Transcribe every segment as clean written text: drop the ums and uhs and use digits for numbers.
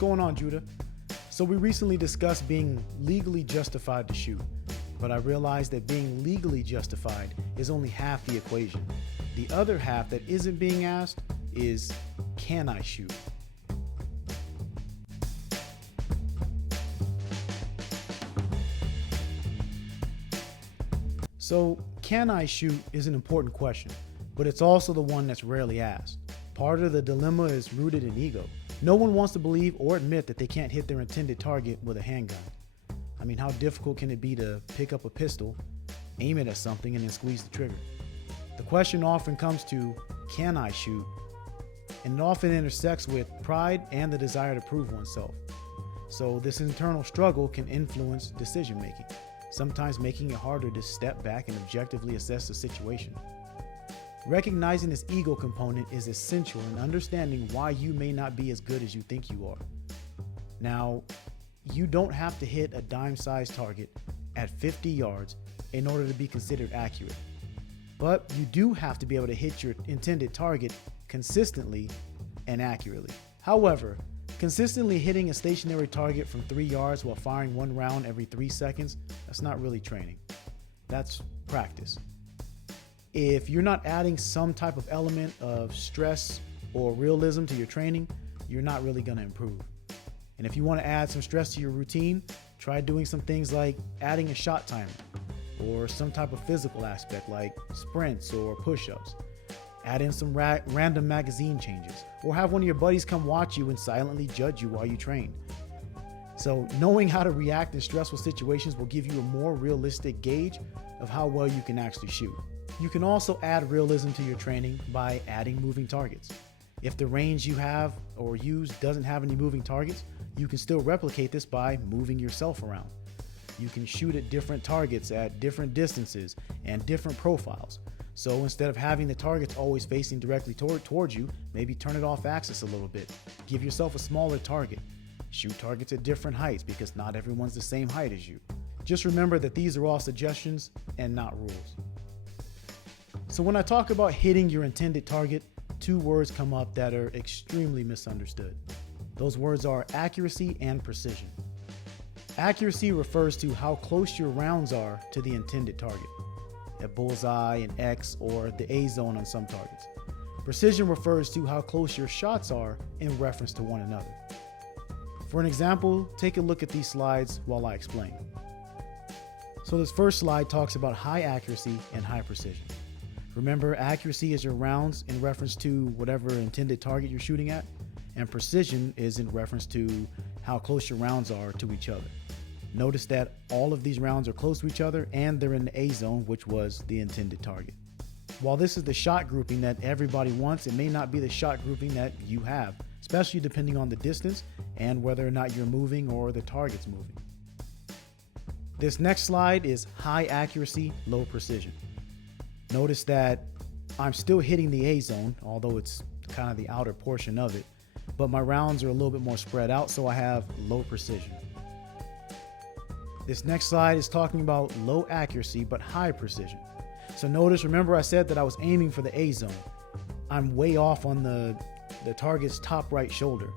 going on, Judah? So we recently discussed being legally justified to shoot, but I realized that being legally justified is only half the equation. The other half that isn't being asked is, can I shoot? So, can I shoot is an important question, but it's also the one that's rarely asked. Part of the dilemma is rooted in ego. No one wants to believe or admit that they can't hit their intended target with a handgun. I mean, how difficult can it be to pick up a pistol, aim it at something, and then squeeze the trigger? The question often comes to, can I shoot? And it often intersects with pride and the desire to prove oneself. So this internal struggle can influence decision making, sometimes making it harder to step back and objectively assess the situation. Recognizing this ego component is essential in understanding why you may not be as good as you think you are. Now, you don't have to hit a dime-sized target at 50 yards in order to be considered accurate. But you do have to be able to hit your intended target consistently and accurately. However, consistently hitting a stationary target from 3 yards while firing one round every 3 seconds, that's not really training. That's practice. If you're not adding some type of element of stress or realism to your training, you're not really going to improve. And if you want to add some stress to your routine, try doing some things like adding a shot timer or some type of physical aspect like sprints or push-ups. Add in some random magazine changes, or have one of your buddies come watch you and silently judge you while you train. So knowing how to react in stressful situations will give you a more realistic gauge of how well you can actually shoot. You can also add realism to your training by adding moving targets. If the range you have or use doesn't have any moving targets, you can still replicate this by moving yourself around. You can shoot at different targets at different distances and different profiles. So instead of having the targets always facing directly towards you, maybe turn it off axis a little bit. Give yourself a smaller target. Shoot targets at different heights because not everyone's the same height as you. Just remember that these are all suggestions and not rules. So when I talk about hitting your intended target, 2 words come up that are extremely misunderstood. Those words are accuracy and precision. Accuracy refers to how close your rounds are to the intended target, at bullseye and X or the A zone on some targets. Precision refers to how close your shots are in reference to one another. For an example, take a look at these slides while I explain. So this first slide talks about high accuracy and high precision. Remember, accuracy is your rounds in reference to whatever intended target you're shooting at, and precision is in reference to how close your rounds are to each other. Notice that all of these rounds are close to each other and they're in the A zone, which was the intended target. While this is the shot grouping that everybody wants, it may not be the shot grouping that you have, especially depending on the distance and whether or not you're moving or the target's moving. This next slide is high accuracy, low precision. Notice that I'm still hitting the A zone, although it's kind of the outer portion of it, but my rounds are a little bit more spread out, so I have low precision. This next slide is talking about low accuracy but high precision. So notice, remember I said that I was aiming for the A zone. I'm way off on the target's top right shoulder.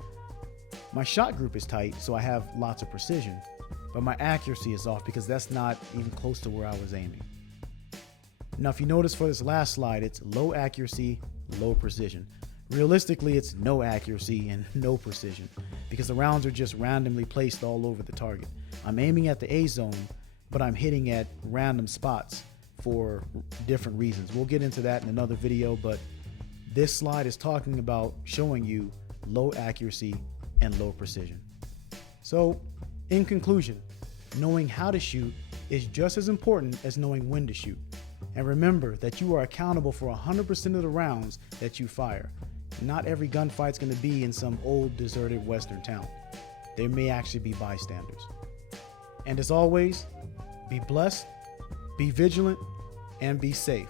My shot group is tight, so I have lots of precision, but my accuracy is off because that's not even close to where I was aiming. Now, if you notice for this last slide, it's low accuracy, low precision. Realistically, it's no accuracy and no precision because the rounds are just randomly placed all over the target. I'm aiming at the A zone, but I'm hitting at random spots for different reasons. We'll get into that in another video, but this slide is talking about showing you low accuracy and low precision. So, in conclusion, knowing how to shoot is just as important as knowing when to shoot. And remember that you are accountable for 100% of the rounds that you fire. Not every gunfight's going to be in some old deserted western town. There may actually be bystanders. And as always, be blessed, be vigilant, and be safe.